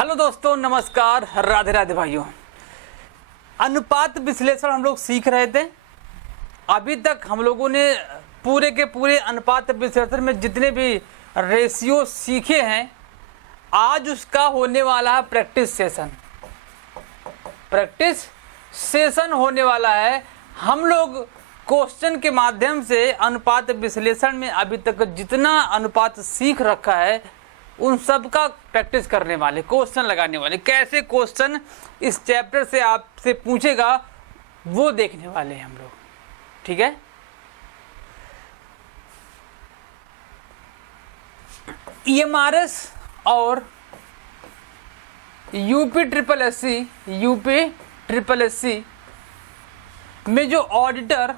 Hello दोस्तों, नमस्कार, राधे राधे भाइयों। अनुपात विश्लेषण हम लोग सीख रहे थे। अभी तक हम लोगों ने पूरे के पूरे अनुपात विश्लेषण में जितने भी रेशियो सीखे हैं, आज उसका होने वाला है प्रैक्टिस सेशन। प्रैक्टिस सेशन होने वाला है। हम लोग क्वेश्चन के माध्यम से अनुपात विश्लेषण में अभी तक जितना अनुपात सीख रखा है उन सब का प्रैक्टिस करने वाले, क्वेश्चन लगाने वाले, कैसे क्वेश्चन इस चैप्टर से आपसे पूछेगा वो देखने वाले हैं हम लोग। ठीक है, EMRS और यूपी ट्रिपल एससी में जो ऑडिटर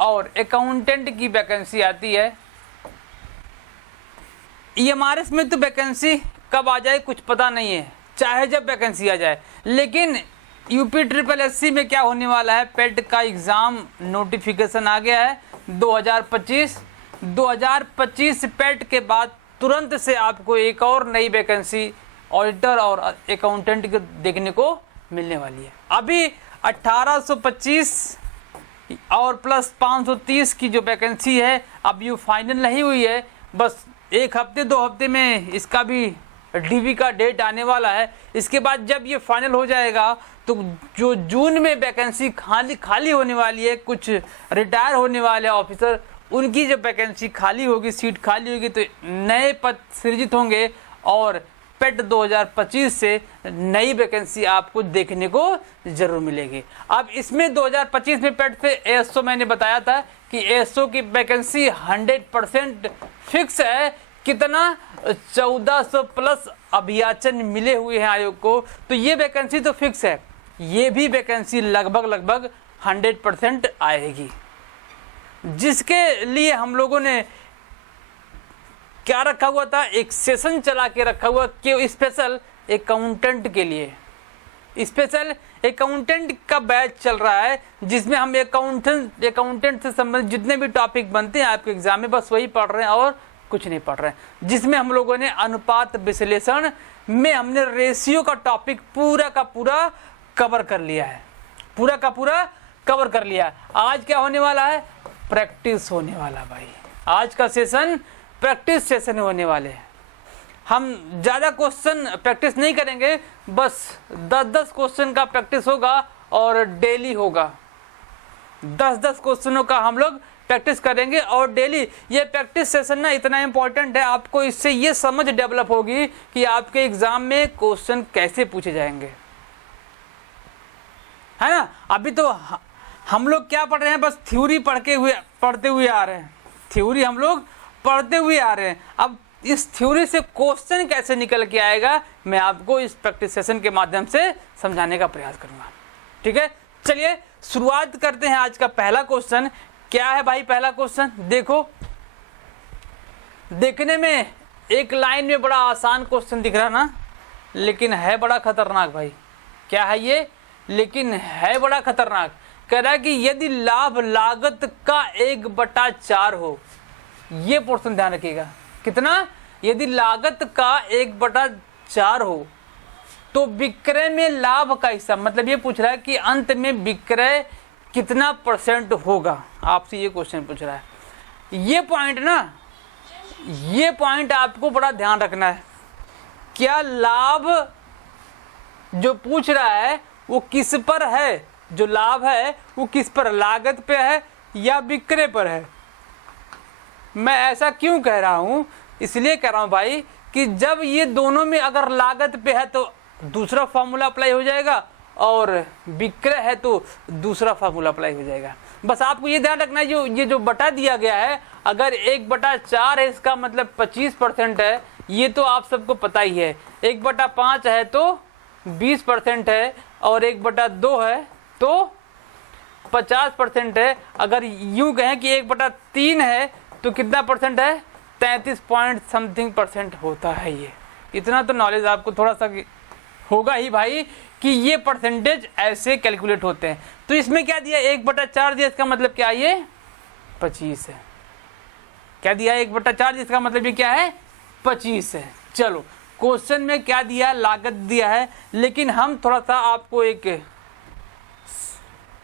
और अकाउंटेंट की वैकेंसी आती है, EMRS में तो वैकेंसी कब आ जाए कुछ पता नहीं है, चाहे जब वैकेंसी आ जाए। लेकिन यूपी ट्रिपल एससी में क्या होने वाला है, पेट का एग्ज़ाम नोटिफिकेशन आ गया है 2025 पेट के बाद तुरंत से आपको एक और नई वैकेंसी ऑडिटर और अकाउंटेंट के देखने को मिलने वाली है। अभी 1825 और प्लस 530 की जो वैकेंसी है अब ये फाइनल नहीं हुई है, बस एक हफ्ते 2 हफ्ते में इसका भी डीवी का डेट आने वाला है। इसके बाद जब ये फाइनल हो जाएगा तो जो जून में वैकेंसी खाली होने वाली है, कुछ रिटायर होने वाले ऑफिसर, उनकी जब वैकेंसी खाली होगी, सीट खाली होगी, तो नए पद सृजित होंगे और पेट 2025 से नई वैकेंसी आपको देखने को जरूर मिलेगी। अब इसमें 2025 में पेट से एएसओ मैंने बताया था कि एएसओ की वैकेंसी 100% फिक्स है। कितना 1400 प्लस अभियाचन मिले हुए हैं आयोग को, तो ये वैकेंसी तो फिक्स है। ये भी वैकेंसी लगभग 100% आएगी, जिसके लिए हम लोगों ने क्या रखा हुआ था, एक सेशन चला के रखा हुआ कि स्पेशल अकाउंटेंट के लिए स्पेशल अकाउंटेंट का बैच चल रहा है, जिसमें हम अकाउंटेंट से संबंधित जितने भी टॉपिक बनते हैं आपके एग्जाम में बस वही पढ़ रहे हैं और कुछ नहीं पढ़ रहे हैं। जिसमें हम लोगों ने अनुपात विश्लेषण में हमने रेशियो का टॉपिक पूरा का पूरा कवर कर लिया है, पूरा का पूरा कवर कर लिया। आज क्या होने वाला है, प्रैक्टिस होने वाला भाई। आज का सेशन प्रैक्टिस सेशन होने वाले हैं। हम ज़्यादा क्वेश्चन प्रैक्टिस नहीं करेंगे, बस 10-10 क्वेश्चन का प्रैक्टिस होगा और डेली होगा। 10-10 क्वेश्चनों का हम लोग प्रैक्टिस करेंगे और डेली। ये प्रैक्टिस सेशन ना इतना इम्पोर्टेंट है, आपको इससे ये समझ डेवलप होगी कि आपके एग्जाम में क्वेश्चन कैसे पूछे जाएंगे, है ना। अभी तो हम लोग क्या पढ़ रहे हैं, बस थ्योरी पढ़ते हुए आ रहे हैं, थ्योरी हम लोग पढ़ते हुए आ रहे हैं। अब इस थ्योरी से क्वेश्चन कैसे निकल के आएगा, मैं आपको इस प्रैक्टिस सेशन के माध्यम से समझाने का प्रयास करूंगा। ठीक है, चलिए शुरुआत करते हैं। आज का पहला क्वेश्चन क्या है भाई। पहला क्वेश्चन देखो, देखने में एक लाइन में बड़ा आसान क्वेश्चन दिख रहा ना, लेकिन है बड़ा खतरनाक भाई। क्या है ये, लेकिन है बड़ा खतरनाक। कह रहा है कि यदि लाभ लागत का 1/4 हो, ये पोर्शन ध्यान रखिएगा। कितना, यदि लागत का 1/4 हो तो विक्रय में लाभ का हिस्सा, मतलब ये पूछ रहा है कि अंत में विक्रय कितना % होगा, आपसे ये क्वेश्चन पूछ रहा है। ये पॉइंट ना, ये पॉइंट आपको बड़ा ध्यान रखना है। क्या लाभ जो पूछ रहा है वो किस पर है, जो लाभ है वो किस पर, लागत पे है या विक्रय पर है। मैं ऐसा क्यों कह रहा हूं, इसलिए कह रहा हूं भाई कि जब ये दोनों में अगर लागत पे है तो दूसरा फॉर्मूला अप्लाई हो जाएगा और विक्रय है तो दूसरा फॉर्मूला अप्लाई हो जाएगा। बस आपको ये ध्यान रखना है, ये जो बटा दिया गया है, अगर 1/4 है इसका मतलब 25% है, ये तो आप सबको पता ही है। 1/5 है तो 20% है और 1/2 है तो 50% है। अगर यूं कहें कि 1/3 है तो कितना % है, 33 पॉइंट समथिंग % होता है। ये इतना तो नॉलेज आपको थोड़ा सा होगा ही भाई कि ये परसेंटेज ऐसे कैलकुलेट होते हैं। तो इसमें क्या दिया, 1/4 दिया, इसका मतलब क्या, ये 25 है। क्या दिया, 1/4, इसका मतलब ये क्या है, 25 है। चलो क्वेश्चन में क्या दिया है, लागत दिया है, लेकिन हम थोड़ा सा आपको एक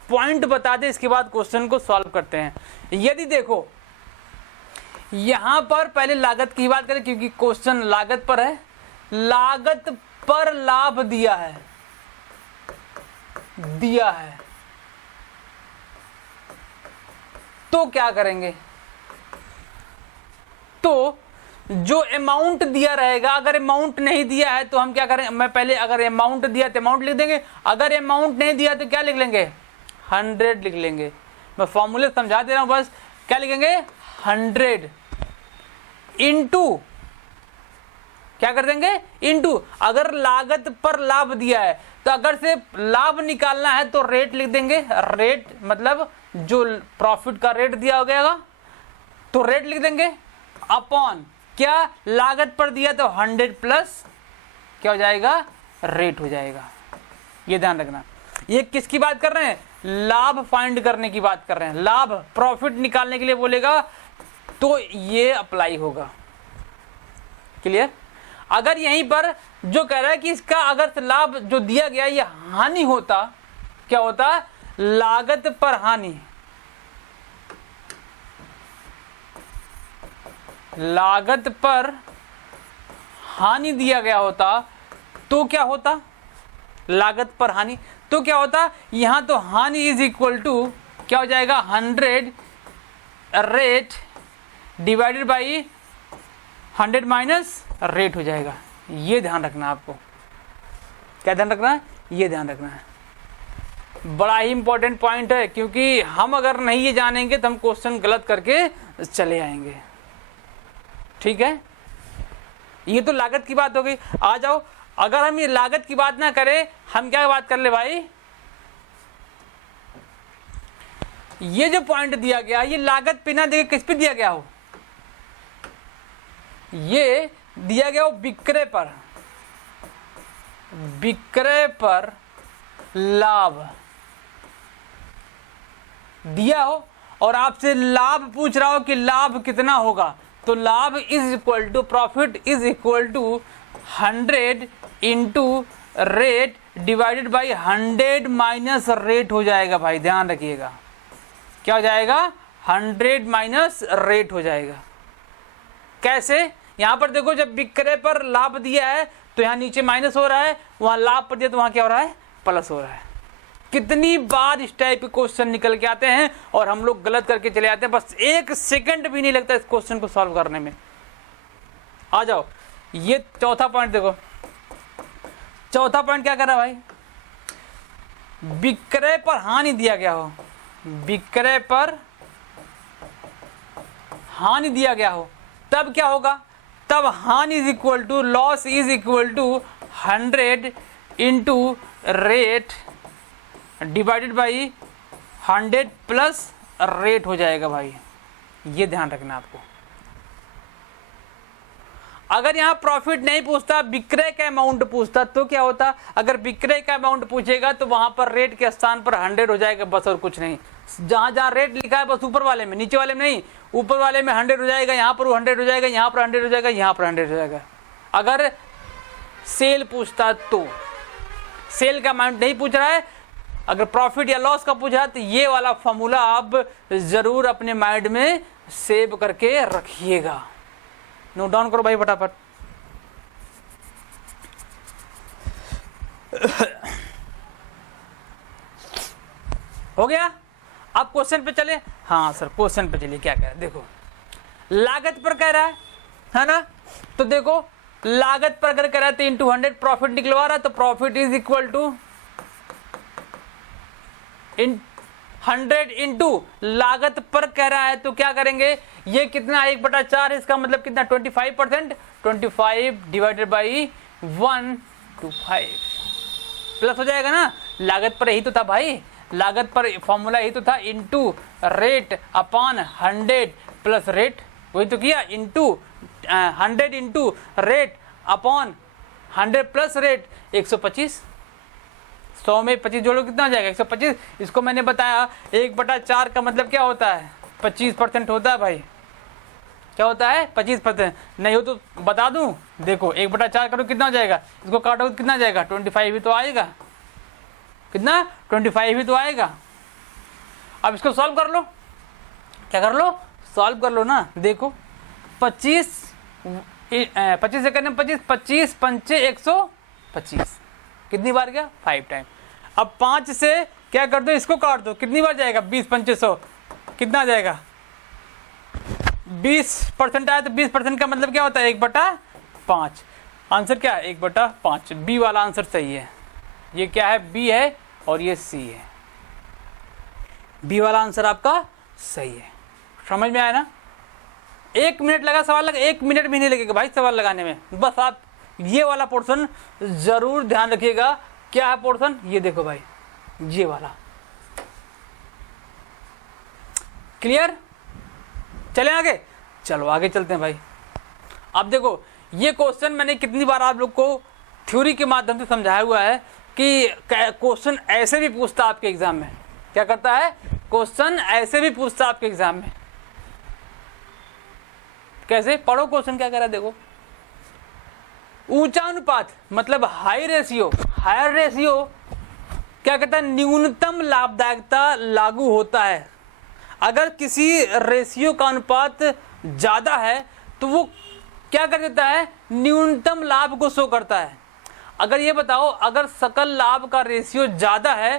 पॉइंट बता दें, इसके बाद क्वेश्चन को सॉल्व करते हैं। यदि देखो यहां पर पहले लागत की बात करें, क्योंकि क्वेश्चन लागत पर है, लागत पर लाभ दिया है, तो क्या करेंगे, तो जो अमाउंट दिया रहेगा, अगर अमाउंट नहीं दिया है तो हम क्या करें, मैं पहले अगर अमाउंट दिया तो अमाउंट लिख देंगे, अगर अमाउंट नहीं दिया तो क्या लिख लेंगे, 100 लिख लेंगे। मैं फॉर्मूले समझा दे रहा हूं, बस क्या लिखेंगे 100 इंटू क्या कर देंगे, इंटू अगर लागत पर लाभ दिया है तो अगर से लाभ निकालना है तो रेट लिख देंगे, रेट मतलब जो प्रॉफिट का रेट दिया हो गया तो रेट लिख देंगे, अपॉन क्या लागत पर दिया तो 100 प्लस क्या हो जाएगा, रेट हो जाएगा। ये ध्यान रखना, ये किसकी बात कर रहे हैं, लाभ फाइंड करने की बात कर रहे हैं, लाभ प्रॉफिट निकालने के लिए बोलेगा तो ये अप्लाई होगा। क्लियर। अगर यहीं पर जो कह रहा है कि इसका अगर लाभ जो दिया गया ये हानि होता, क्या होता, लागत पर हानि, लागत पर हानि दिया गया होता तो क्या होता, लागत पर हानि तो क्या होता, यहां तो हानि इज इक्वल टू क्या हो जाएगा, 100 rate divided by 100 minus rate हो जाएगा। ये ध्यान रखना, आपको क्या ध्यान रखना है, ये ध्यान रखना है, बड़ा ही इंपॉर्टेंट पॉइंट है, क्योंकि हम अगर नहीं ये जानेंगे तो हम क्वेश्चन गलत करके चले आएंगे। ठीक है, ये तो लागत की बात हो गई। आ जाओ, अगर हम ये लागत की बात ना करें, हम क्या बात कर ले भाई, ये जो पॉइंट दिया गया ये लागत पे ना देखिए किस पे दिया गया हो, ये दिया गया हो विक्रय पर, विक्रय पर लाभ दिया हो और आपसे लाभ पूछ रहा हो कि लाभ कितना होगा, तो लाभ is equal to profit is equal to 100 into rate divided by 100 minus rate हो जाएगा। भाई ध्यान रखिएगा, क्या हो जाएगा, 100 माइनस रेट हो जाएगा। कैसे, यहां पर देखो जब विक्रय पर लाभ दिया है तो यहां नीचे माइनस हो रहा है, वहां लाभ पर दिया तो वहां क्या हो रहा है, प्लस हो रहा है। कितनी बार इस टाइप के क्वेश्चन निकल के आते हैं और हम लोग गलत करके चले जाते हैं, बस 1 सेकंड भी नहीं लगता इस क्वेश्चन को सॉल्व करने में। आ जाओ, ये चौथा पॉइंट देखो, चौथा पॉइंट क्या कर रहा है भाई, विक्रय पर हानि दिया गया हो, विक्रय पर हानि दिया गया हो, तब क्या होगा, तब हानि is equal to loss is equal to 100 into rate divided by 100 plus rate हो जाएगा। भाई ये ध्यान रखना आपको। अगर यहां प्रॉफिट नहीं पूछता, विक्रय का अमाउंट पूछता तो क्या होता, अगर विक्रय का अमाउंट पूछेगा तो वहां पर रेट के स्थान पर 100 हो जाएगा, बस और कुछ नहीं। जहां जहां रेट लिखा है बस ऊपर वाले में, नीचे वाले में नहीं, ऊपर वाले में 100 हो जाएगा, यहां पर 100 हो जाएगा, यहां पर 100 हो जाएगा, यहां पर 100 हो जाएगा। अगर सेल पूछता तो, सेल का अमाउंट नहीं पूछ रहा है, अगर प्रॉफिट या लॉस का पूछा है तो ये वाला फॉर्मूला आप जरूर अपने माइंड में सेव करके रखिएगा। नोट डाउन करो भाई फटाफट। हो गया, अब क्वेश्चन पे चले। हाँ सर, क्वेश्चन पे चलिए, क्या कह रहा है देखो, लागत पर कह रहा है ना, तो देखो लागत पर अगर कह रहा है तो इंटू 100 प्रॉफिट निकलवा रहा है, तो profit is equal to 100 into लागत पर कह रहा है तो क्या करेंगे, ये कितना 1/4, इसका मतलब कितना 25%, 25 डिवाइडेड बाई 1/5 प्लस हो जाएगा ना। लागत पर यही तो था भाई, लागत पर फॉर्मूला यही तो था, into rate upon 100 plus rate, वही तो किया, into 100 into rate upon 100 plus rate 125। 100 में 25 जोड़ो कितना हो जाएगा, 125। इसको मैंने बताया 1/4 का मतलब क्या होता है, 25% होता है भाई। क्या होता है 25%। नहीं हो तो बता दूं, देखो 1/4 करो कितना हो जाएगा, इसको काटो कितना आ जाएगा 25 ही तो आएगा, कितना 25 ही तो आएगा। अब इसको सॉल्व कर लो, क्या कर लो, सॉल्व कर लो ना। देखो 25 सेकंड में 25 पंचे 125, कितनी बार गया 5 टाइम। अब 5 से क्या कर दो, इसको काट दो, कितनी बार जाएगा 20 पंचे 100, कितना आ जाएगा 20% आया। तो 20% का मतलब क्या होता है 1/5। आंसर क्या है 1/5। बी वाला आंसर सही है। ये क्या है बी है और ये सी है। बी वाला आंसर आपका सही है। समझ में आया ना। 1 मिनट लगा सवाल लगा, 1 मिनट भी नहीं लगेगा भाई सवाल लगाने में। बस आप ये वाला पोर्शन जरूर ध्यान रखिएगा। क्या है पोर्शन, ये देखो भाई, ये वाला। क्लियर, चले आगे, चलो आगे चलते हैं भाई। अब देखो ये क्वेश्चन मैंने कितनी बार आप लोग को थ्योरी के माध्यम से समझाया हुआ है कि क्वेश्चन ऐसे भी पूछता आपके एग्जाम में। क्या करता है, क्वेश्चन ऐसे भी पूछता आपके एग्जाम में। कैसे, पढ़ो क्वेश्चन क्या कह रहा है देखो। ऊंचा अनुपात मतलब हाई रेशियो, हायर रेशियो क्या कहता है, न्यूनतम लाभदायकता लागू होता है। अगर किसी रेशियो का अनुपात ज्यादा है तो वो क्या कर देता है, न्यूनतम लाभ को शो करता है। अगर ये बताओ, अगर सकल लाभ का रेशियो ज्यादा है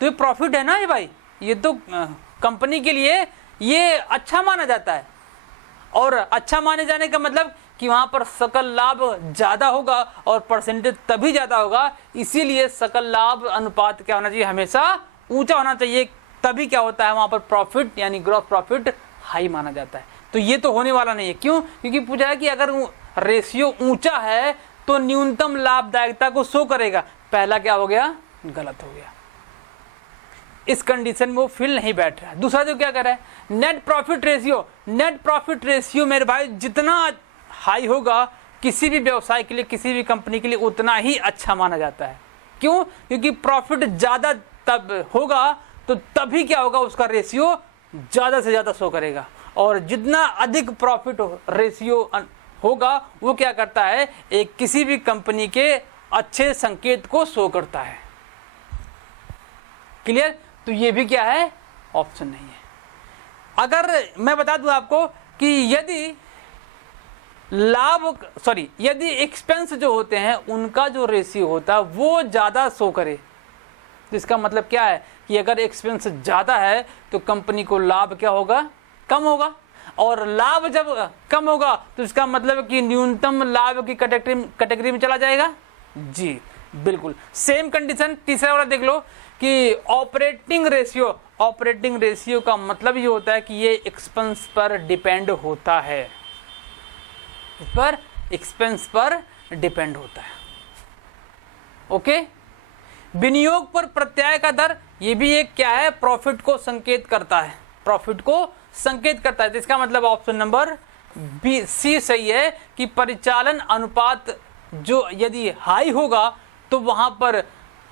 तो ये प्रॉफिट है ना ये भाई, ये तो कंपनी के लिए ये अच्छा माना जाता है। और अच्छा माने जाने का मतलब कि वहां पर सकल लाभ ज्यादा होगा और परसेंटेज तभी ज्यादा होगा। इसीलिए सकल लाभ अनुपात क्या होना चाहिए, हमेशा ऊंचा होना चाहिए। तभी क्या होता है वहां पर प्रॉफिट यानी ग्रॉस प्रॉफिट हाई माना जाता है। तो ये तो होने वाला नहीं है। क्यों, क्योंकि पूछा है कि अगर रेशियो ऊंचा है तो न्यूनतम लाभदायकता को शो करेगा। पहला क्या हो गया, गलत हो गया। इस कंडीशन में वो फिल नहीं बैठ रहा है। दूसरा जो क्या कर रहा है, net profit ratio. Net profit ratio मेरे भाई जितना हाई होगा किसी भी व्यवसाय के लिए, किसी भी कंपनी के लिए उतना ही अच्छा माना जाता है। क्यों, क्योंकि प्रॉफिट ज्यादा तब होगा तो तभी क्या होगा, उसका रेशियो ज्यादा से ज्यादा शो करेगा। और जितना अधिक प्रॉफिट रेशियो होगा वो क्या करता है, एक किसी भी कंपनी के अच्छे संकेत को शो करता है। क्लियर, तो ये भी क्या है, ऑप्शन नहीं है। अगर मैं बता दूं आपको कि यदि एक्सपेंस जो होते हैं उनका जो रेशियो होता है वो ज्यादा शो करे, तो इसका मतलब क्या है कि अगर एक्सपेंस ज्यादा है तो कंपनी को लाभ क्या होगा, कम होगा। और लाभ जब कम होगा तो इसका मतलब कि न्यूनतम लाभ की कैटेगरी में चला जाएगा। जी बिल्कुल सेम कंडीशन तीसरा वाला देख लो कि ऑपरेटिंग रेशियो का मतलब ये होता है कि ये एक्सपेंस पर डिपेंड होता है, इस पर एक्सपेंस पर डिपेंड होता है। ओके, विनियोग पर प्रत्याय का दर, ये भी एक क्या है, प्रॉफिट को संकेत करता है, प्रॉफिट को संकेत करता है। तो इसका मतलब ऑप्शन नंबर बी सी सही है कि परिचालन अनुपात जो यदि हाई होगा तो वहां पर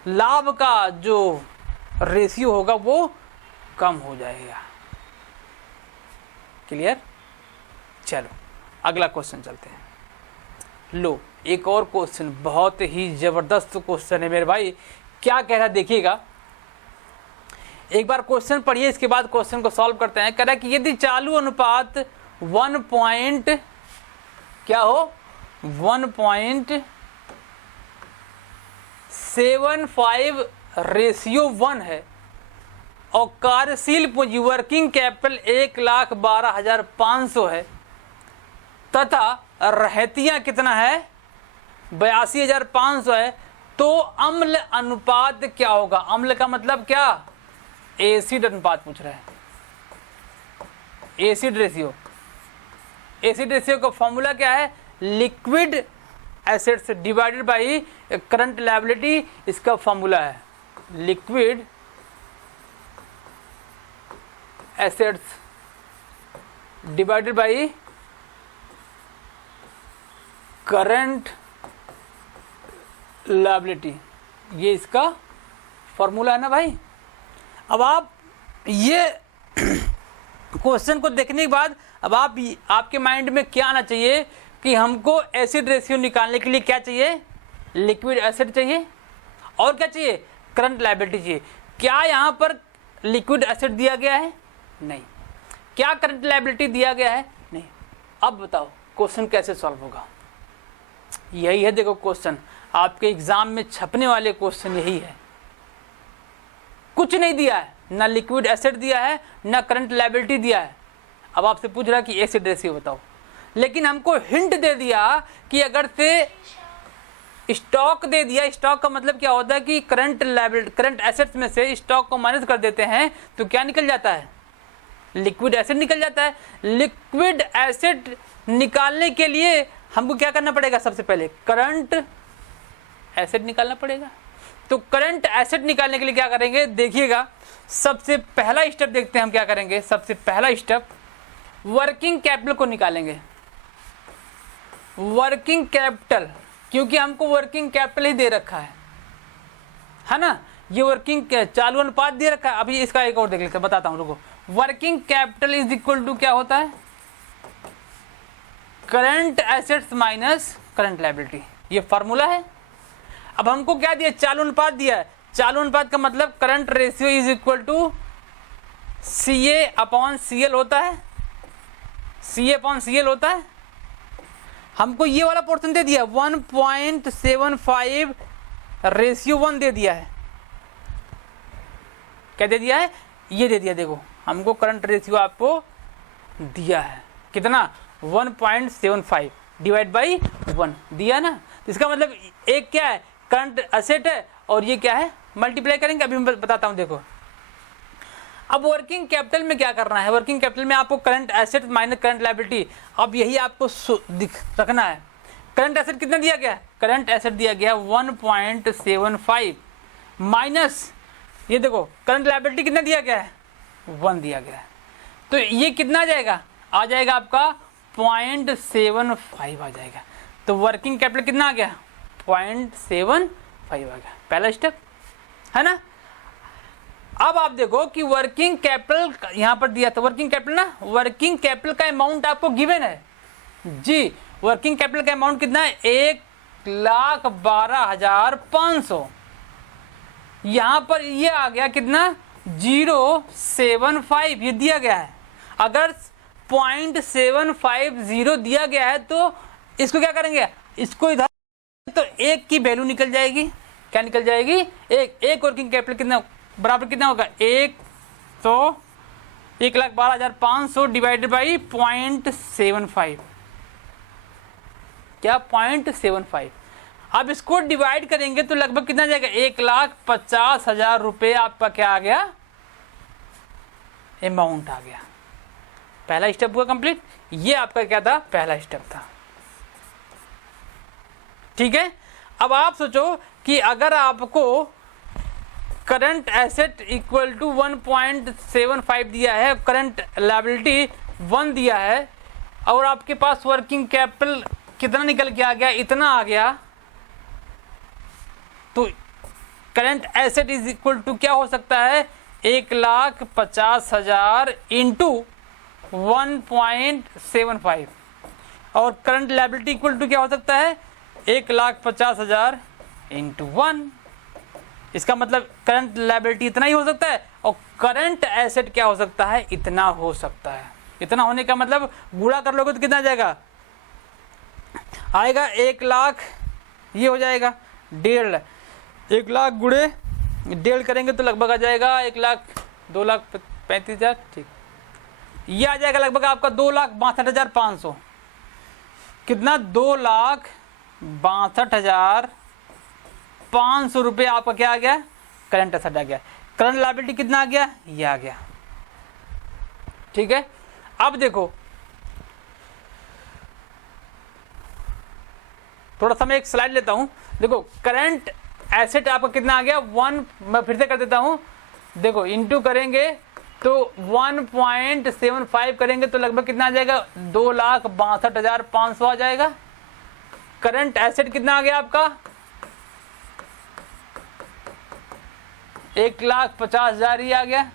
लाभ का जो रेशियो होगा वो कम हो जाएगा। क्लियर, चलो अगला क्वेश्चन चलते हैं। लो एक और क्वेश्चन, बहुत ही जबरदस्त क्वेश्चन है मेरे भाई। क्या कह रहा है देखिएगा, एक बार क्वेश्चन पढ़िए, इसके बाद क्वेश्चन को सॉल्व करते हैं। कह रहा है कि यदि चालू अनुपात 1.75 रेशियो 1 है और कार्यशील पूंजी वर्किंग कैपिटल 1,12,500 है तथा रहतियां कितना है 82,500 है, तो अम्ल अनुपात क्या होगा। अम्ल का मतलब क्या, एसिड अनुपात पूछ रहा है, एसिड रेशियो। एसिड रेशियो का फॉर्मूला क्या है, liquid assets divided by current liability, इसका फॉर्मूला है liquid assets divided by current liability, ये इसका फॉर्मूला है ना भाई। अब आप ये क्वेश्चन को देखने के बाद अब आपके माइंड में क्या आना चाहिए कि हमको एसिड रेशियो निकालने के लिए क्या चाहिए, लिक्विड एसिड चाहिए और क्या चाहिए, करंट लायबिलिटी चाहिए। क्या यहाँ पर लिक्विड एसिड दिया गया है, नहीं। क्या करंट लायबिलिटी दिया गया है, नहीं। अब बताओ क्वेश्चन कैसे सॉल्व होगा, यही है देखो क्वेश्चन, आपके एग्जाम में छपने वाले क्वेश्चन यही है। कुछ नहीं दिया है, ना लिक्विड एसिड दिया है ना करंट लायबिलिटी दिया है। अब आपसे पूछ रहा कि एसिड रेशियो बताओ, लेकिन हमको हिंट दे दिया कि अगर से स्टॉक दे दिया, स्टॉक का मतलब क्या होता है कि करंट एसेट्स में से स्टॉक को माइनस कर देते हैं तो क्या निकल जाता है, लिक्विड एसिड निकल जाता है। लिक्विड एसिड निकालने के लिए हमको क्या करना पड़ेगा, सबसे पहले करंट एसिड निकालना पड़ेगा। तो करंट एसिड निकालने के लिए क्या करेंगे, देखिएगा सबसे पहला स्टेप देखते हैं हम क्या करेंगे। सबसे पहला स्टेप वर्किंग कैपिटल को निकालेंगे। वर्किंग कैपिटल, क्योंकि हमको वर्किंग कैपिटल ही दे रखा है ना, ये वर्किंग चालू अनुपात दे रखा है। अभी इसका एक और देख लेते हैं, बताता हूं, रुको। Working capital is equal to क्या होता है, current assets minus current liability, ये फॉर्मूला है। अब हमको क्या दिया, चालू अनुपात दिया है। चालू अनुपात का मतलब current ratio is equal to CA upon CL होता है, CA अपॉन CL होता है। हमको ये वाला पोर्शन दे दिया 1.75 रेशियो 1 दे दिया है। क्या दे दिया है, ये दे दिया। देखो हमको करंट रेशियो आपको दिया है कितना, 1.75 डिवाइड बाई 1 दिया ना। तो इसका मतलब एक क्या है, करंट एसेट है और ये क्या है, मल्टीप्लाई करेंगे। अभी मैं बताता हूं, देखो। अब वर्किंग कैपिटल में क्या करना है, वर्किंग कैपिटल में आपको current asset minus current liability, अब यही आपको रखना है। करंट एसेट कितना दिया गया, करंट एसेट दिया गया 1.75 माइनस, ये देखो करंट लायबिलिटी कितना दिया गया है, 1 दिया गया है। तो ये कितना आ जाएगा, आ जाएगा आपका 0.75 आ जाएगा। तो वर्किंग कैपिटल कितना आ गया, 0.75 आ गया, पहला स्टेप है ना। अब आप देखो कि वर्किंग कैपिटल यहां पर दिया था, वर्किंग कैपिटल ना, वर्किंग कैपिटल का अमाउंट आपको गिवन है जी। वर्किंग कैपिटल का अमाउंट कितना है, 1,12,500। यहां पर ये आ गया कितना, 0.75 ये दिया गया है। अगर 0.750 दिया गया है तो इसको क्या करेंगे, इसको इधर, तो एक की वैल्यू निकल जाएगी। क्या निकल जाएगी, एक वर्किंग कैपिटल कितना बराबर कितना होगा, 1,12,500 डिवाइडेड बाई 0.75, क्या 0.75। अब इसको डिवाइड करेंगे तो लगभग कितना जाएगा, 1,50,000 रुपये आपका क्या आ गया, अमाउंट आ गया। पहला स्टेप हुआ कंप्लीट। ये आपका क्या था, पहला स्टेप था, ठीक है। अब आप सोचो कि अगर आपको करंट एसेट इक्वल टू 1.75 दिया है, करंट लायबिलिटी 1 दिया है, और आपके पास वर्किंग कैपिटल कितना निकल के आ गया, इतना आ गया, तो current asset is equal to क्या हो सकता है, 1,50,000 इंटू 1.75, और करंट लायबिलिटी इक्वल टू क्या हो सकता है, 1,50,000 इंटू 1। इसका मतलब करंट लायबिलिटी इतना ही हो सकता है और करंट एसेट क्या हो सकता है, इतना हो सकता है। इतना होने का मतलब गुणा कर लोगे तो कितना आ जाएगा, आएगा 1,00,000, ये हो जाएगा 1.5, 1,00,000 गुणे 1.5 करेंगे तो लगभग आ जाएगा 1,00,000, 2,35,000, ठीक। ये आ जाएगा लगभग आपका 2,62,500, कितना, 2,62,500 रुपये आपका क्या आ गया, करंट एसेट आ गया। करंट लायबिलिटी कितना आ गया, ये आ गया, ठीक है। अब देखो थोड़ा सा मैं एक स्लाइड लेता हूं, देखो करंट एसेट आपका कितना आ गया 1, मैं फिर से कर देता हूं, देखो इंटू करेंगे तो 1.75 करेंगे तो लगभग कितना आ जाएगा, 2,62,500 आ जाएगा। करंट एसेट कितना आ गया आपका, 1,50,000 ही आ गया।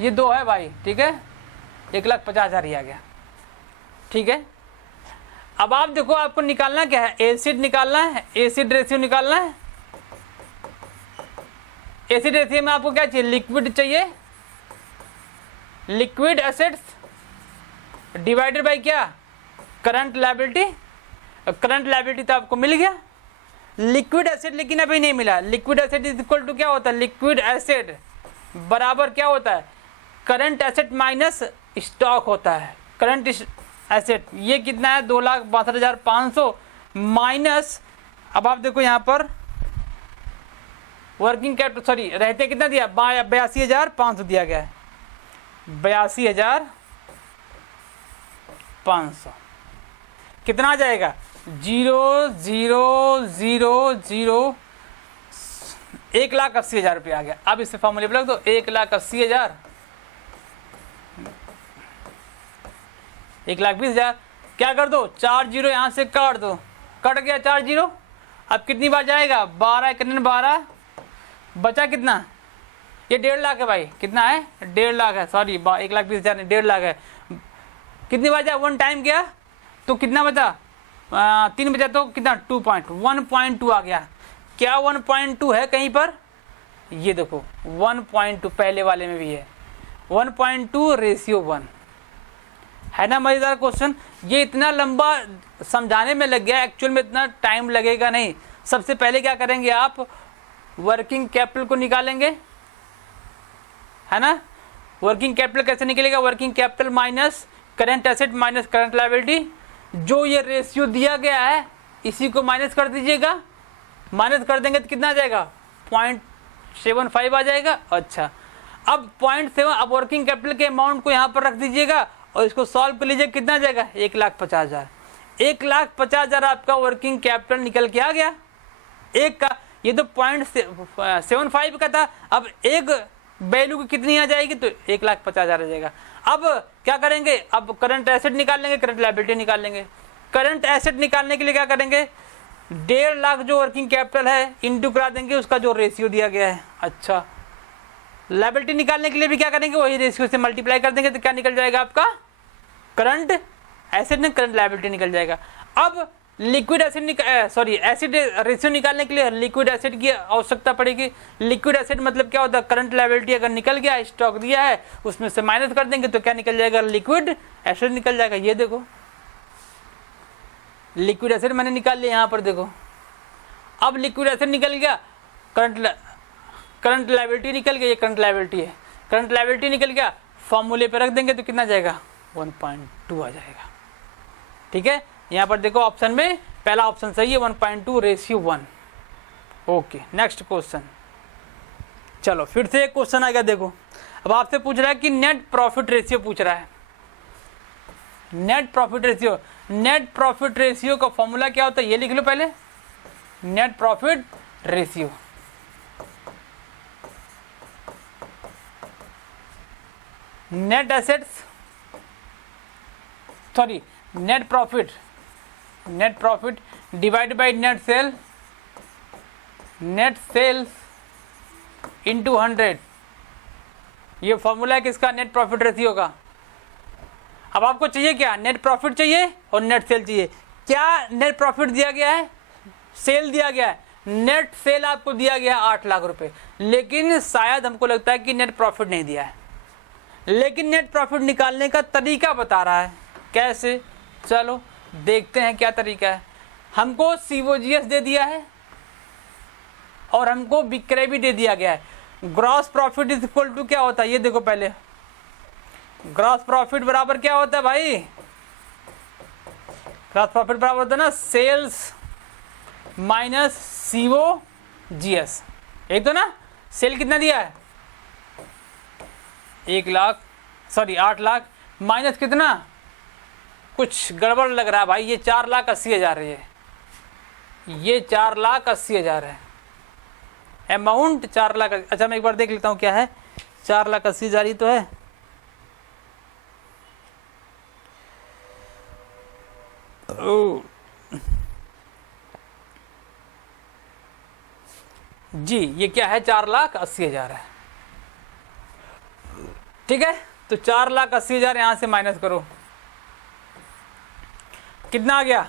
ये 2 है भाई, ठीक है, 1,50,000 ही आ गया। ठीक है, अब आप देखो आपको निकालना क्या है, एसिड निकालना है, एसिड रेशियो निकालना है। एसिड रेशियो में आपको क्या चाहिए, लिक्विड चाहिए, लिक्विड एसेट्स डिवाइडेड बाय क्या, करंट लायबिलिटी। करंट लायबिलिटी तो आपको मिल गया, लिक्विड एसिड लेकिन अभी नहीं मिला। Liquid acid is equal to क्या होता है, लिक्विड एसिड बराबर क्या होता है, करंट एसेट माइनस स्टॉक होता है। करंट एसेट ये कितना है, 2,62,500 माइनस, अब आप देखो यहाँ पर वर्किंग कैपिटल सॉरी रहते कितना दिया, 82,500 दिया गया है, 82,500 कितना आ जाएगा, 0,0,0,0 1,80,000 रुपये आ गया। अब इसे फॉर्मूले पे रख दो, 1,80,000 1,20,000 क्या कर दो, 4 जीरो यहाँ से काट दो, कट गया 4 जीरो। अब कितनी बार जाएगा, 12 कितने 12 बचा कितना, ये 1.5 लाख है भाई, कितना है 1.5 लाख है, सॉरी 1,20,000 नहीं 1.5 लाख है। कितनी बार जाए, 1 टाइम गया तो कितना बचा, 3 बचा तो कितना 1.2 आ गया। क्या 1.2 है कहीं पर, ये देखो 1.2 पहले वाले में भी है, 1.2 रेशियो 1 है ना। मजेदार क्वेश्चन, ये इतना लंबा समझाने में लग गया, एक्चुअल में इतना टाइम लगेगा नहीं। सबसे पहले क्या करेंगे आप, वर्किंग कैपिटल को निकालेंगे, है ना। वर्किंग कैपिटल कैसे निकलेगा, working capital minus current asset minus current liability, जो ये रेशियो दिया गया है इसी को माइनस कर दीजिएगा। माइनस कर देंगे तो कितना आ जाएगा, 0.75 आ जाएगा। अच्छा, अब 0.7, अब वर्किंग कैपिटल के अमाउंट को यहाँ पर रख दीजिएगा और इसको सॉल्व कर लीजिए, कितना आ जाएगा 1,50,000। 1,50,000 आपका वर्किंग कैपिटल निकल के आ गया। एक का ये तो 0.75 का था, अब एक वैल्यू की कितनी आ जाएगी, तो 1,50,000 आ जाएगा। अब क्या करेंगे, अब करंट एसेट निकाल लेंगे, करंट लायबिलिटी निकाल लेंगे। करंट एसेट निकालने के लिए क्या करेंगे, 1.5 लाख जो वर्किंग कैपिटल है इंटू करा देंगे उसका जो रेशियो दिया गया है। अच्छा, लायबिलिटी निकालने के लिए भी क्या करेंगे, वही रेशियो से मल्टीप्लाई कर देंगे तो क्या निकल जाएगा आपका, करंट एसेट ने करंट लायबिलिटी निकल जाएगा। अब liquid acid sorry acid ratio निकालने के लिए लिक्विड एसिड की आवश्यकता पड़ेगी। लिक्विड एसिड मतलब क्या होता है, करंट लायबिलिटी अगर निकल गया, स्टॉक दिया है उसमें से माइनस कर देंगे तो क्या निकल जाएगा, लिक्विड एसिड निकल जाएगा। ये देखो लिक्विड एसिड मैंने निकाल लिया यहाँ पर देखो। अब लिक्विड एसिड निकल गया, करंट लायबिलिटी निकल गया, ये करंट लायबिलिटी है, करंट लायबिलिटी निकल गया, फॉर्मूले पे रख देंगे तो कितना जाएगा, 1.2 आ जाएगा। ठीक है, यहाँ पर देखो ऑप्शन में पहला ऑप्शन सही है, 1.2 रेशियो 1। Okay, next question. चलो फिर से एक क्वेश्चन आ गया देखो। अब आपसे पूछ रहा है कि नेट प्रॉफिट रेशियो पूछ रहा है। Net profit ratio, net profit ratio का फॉर्मूला क्या होता है, ये लिख लो पहले। Net profit ratio, net assets sorry net profit divide by net sales into 100, ये फॉर्मूला है किसका, नेट प्रॉफिट रेशियो का। अब आपको चाहिए क्या, नेट प्रॉफिट चाहिए और नेट सेल चाहिए। क्या नेट प्रॉफिट दिया गया है, सेल दिया गया है, नेट सेल आपको दिया गया 8 लाख रुपए, लेकिन शायद हमको लगता है कि नेट प्रॉफिट नहीं दिया है, लेकिन नेट प्रॉफिट निकालने का तरीका बता रहा है। कैसे, चलो देखते हैं क्या तरीका है। हमको सीओजीएस दे दिया है और हमको विक्रय भी दे दिया गया है। Gross profit is equal to क्या होता है, ये देखो पहले, ग्रॉस प्रॉफिट बराबर क्या होता है भाई, ग्रॉस प्रॉफिट बराबर होता है ना सेल्स माइनस सीओजीएस। एक तो ना सेल कितना दिया है 1 लाख सॉरी 8 लाख माइनस कितना, कुछ गड़बड़ लग रहा है भाई, ये 4,80,000 है, ये 4,80,000 है अमाउंट, 4 लाख। अच्छा मैं एक बार देख लेता हूँ क्या है, 4,80,000 ही तो है। जी ये क्या है, 4,80,000 है। ठीक है, तो 4,80,000 यहां से माइनस करो, कितना आ गया?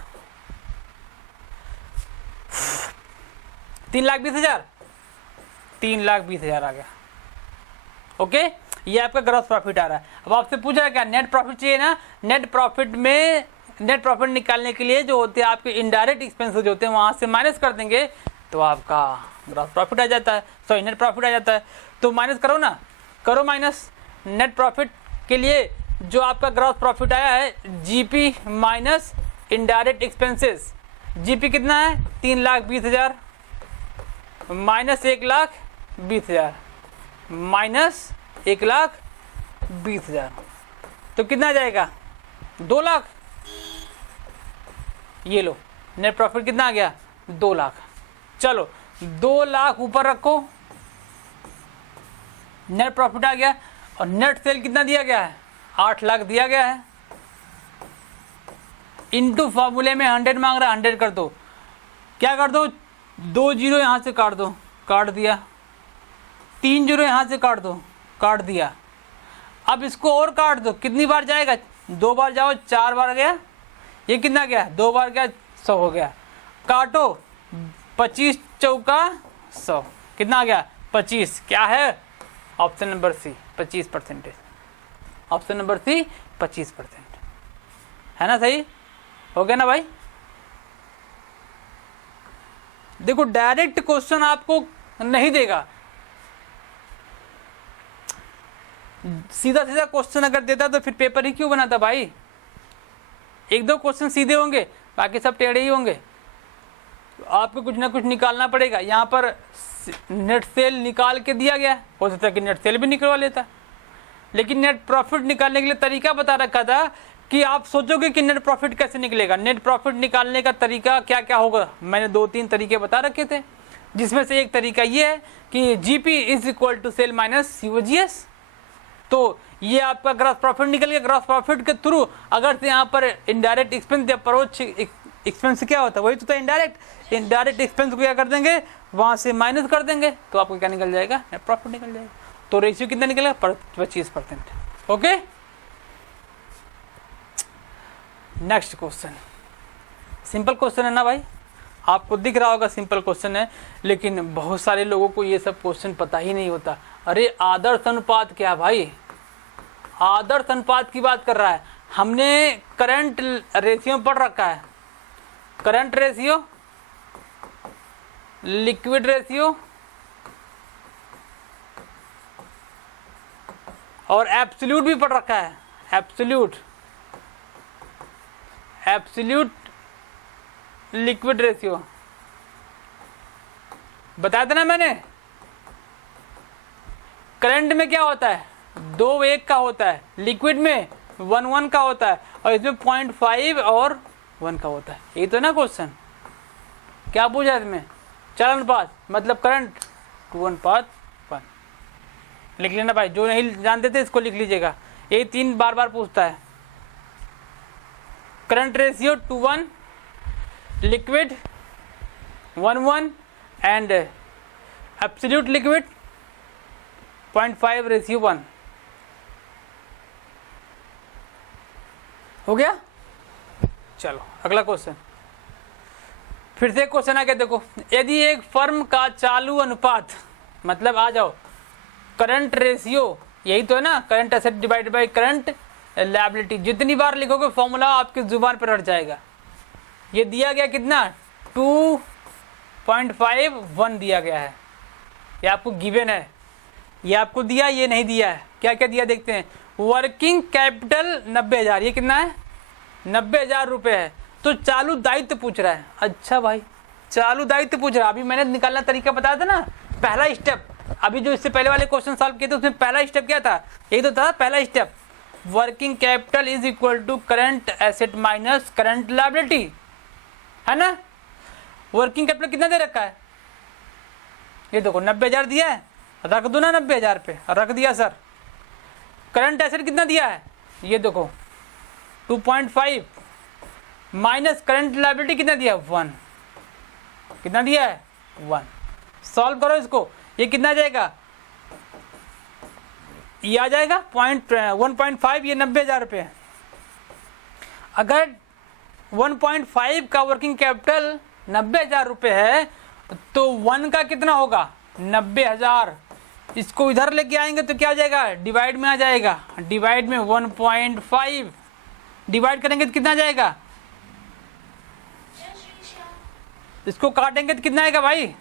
3,20,000, 3,20,000 आ गया। ओके, ये आपका ग्रॉस प्रॉफिट आ रहा है। अब आपसे पूछ रहा है क्या नेट प्रॉफिट चाहिए ना? नेट प्रॉफिट में नेट प्रॉफिट निकालने के लिए जो होते हैं आपके इनडायरेक्ट एक्सपेंसेस जो होते हैं वहां से माइनस कर देंगे तो आपका ग्रॉस प्रॉफिट आ जाता है, सॉरी नेट प्रॉफिट आ जाता है। तो माइनस करो ना, करो माइनस। नेट प्रॉफिट के लिए जो आपका ग्रॉस प्रॉफिट आया है GP minus indirect expenses, GP कितना है? 3,20,000 माइनस 1,20,000 माइनस 1,20,000, तो कितना आ जाएगा? 2 लाख। ये लो नेट प्रॉफिट कितना आ गया? 2 लाख। चलो 2 लाख ऊपर रखो, नेट प्रॉफिट आ गया। और नेट सेल कितना दिया गया है? 8 लाख दिया गया है। इनटू फॉर्मूले में 100 मांग रहा है, 100 कर दो। क्या कर दो? 2 जीरो यहां से काट दो, काट दिया। 3 जीरो यहां से काट दो, काट दिया। अब इसको और काट दो, कितनी बार जाएगा? 2 बार जाओ, 4 बार गया। ये कितना गया? 2 बार गया, 100 हो गया। काटो, 25 चौका 100, कितना आ गया? 25। क्या है? Option number C, 25%। Option number C 25%, है ना? सही हो गया ना भाई? देखो डायरेक्ट क्वेश्चन आपको नहीं देगा, सीधा सीधा क्वेश्चन अगर देता तो फिर पेपर ही क्यों बनाता भाई? 1-2 क्वेश्चन सीधे होंगे, बाकी सब टेढ़े ही होंगे। तो आपको कुछ ना कुछ निकालना पड़ेगा। यहाँ पर नेट सेल निकाल के दिया गया, हो सकता है कि नेट सेल भी निकलवा लेता, लेकिन नेट प्रॉफिट निकालने के लिए तरीका बता रखा था कि आप सोचोगे कि नेट प्रॉफिट कैसे निकलेगा। नेट प्रॉफिट निकालने का तरीका क्या क्या होगा, मैंने 2-3 तरीके बता रखे थे, जिसमें से एक तरीका ये है कि GP is equal to sale minus COGS. तो ये आपका ग्रॉस प्रॉफिट निकल गया। ग्रॉस प्रॉफिट के थ्रू अगर से यहाँ पर इनडायरेक्ट एक्सपेंस या परोक्ष एक्सपेंस क्या होता है, वही तो इनडायरेक्ट। इनडायरेक्ट एक्सपेंस को क्या कर देंगे? वहां से माइनस कर देंगे, तो आपको क्या निकल जाएगा? नेट प्रॉफिट निकल जाएगा। तो रेशियो कितना निकलेगा? 25%। Okay, next question. Simple question है ना भाई? आपको दिख रहा होगा सिंपल क्वेश्चन है, लेकिन बहुत सारे लोगों को ये सब क्वेश्चन पता ही नहीं होता। अरे आदर्श अनुपात क्या भाई? आदर्श अनुपात की बात कर रहा है। हमने करंट रेशियो पढ़ रखा है, करंट रेशियो, लिक्विड रेशियो और एब्सोल्यूट भी पढ़ रखा है। एब्सोल्यूट, एब्सोल्यूट लिक्विड रेशियो बताया था ना मैंने। करंट में क्या होता है? 2:1 का होता है, लिक्विड में 1:1 का होता है, और इसमें 0.5 और 1 का होता है। यही तो ना क्वेश्चन। क्या पूछा इसमें? चल अनुपात मतलब करंट 2:1। लिख लेना भाई, जो नहीं जानते थे इसको लिख लीजिएगा, यही 3 बार पूछता है। Current ratio 2:1, liquid 1:1 and absolute liquid 0.5:1। हो गया? चलो अगला क्वेश्चन। फिर से क्वेश्चन आ गया, देखो। यदि एक फर्म का चालू अनुपात, मतलब आ जाओ, करंट रेशियो, यही तो है ना, current asset divide by current liability. जितनी बार लिखोगे फॉर्मूला आपकी जुबान पर रट जाएगा। ये दिया गया कितना? 2.51 दिया गया है। ये आपको गिवन है, ये आपको दिया, ये नहीं दिया है। क्या क्या दिया देखते हैं। वर्किंग कैपिटल 90,000, ये कितना है? 90,000 रुपये है। तो चालू दायित्व पूछ रहा है। अच्छा भाई, चालू दायित्व पूछ रहा है। अभी मैंने निकालना तरीका बताया था ना, पहला स्टेप। अभी जो इससे पहले वाले क्वेश्चन सॉल्व किए थे उसमें पहला स्टेप क्या था? यही तो था पहला step. Working capital is equal to current asset minus current liability, है ना। वर्किंग कैपिटल कितना दे रखा है? ये देखो 90,000 दिया है, रख दो ना 90,000 पे, रख दिया सर। करंट एसेट कितना दिया है? ये देखो 2.5 माइनस करंट लायबिलिटी कितना दिया? 1। कितना दिया है? 1। सॉल्व करो इसको, ये कितना जाएगा? ये आ जाएगा 1.5, ये 90,000 रुपये। अगर 1.5 का वर्किंग कैपिटल 90,000 रुपये है तो 1 का कितना होगा 90,000। इसको इधर लेके आएंगे तो क्या आ जाएगा, डिवाइड में आ जाएगा। डिवाइड में 1.5 डिवाइड करेंगे तो कितना आ जाएगा, इसको काटेंगे तो कितना आएगा भाई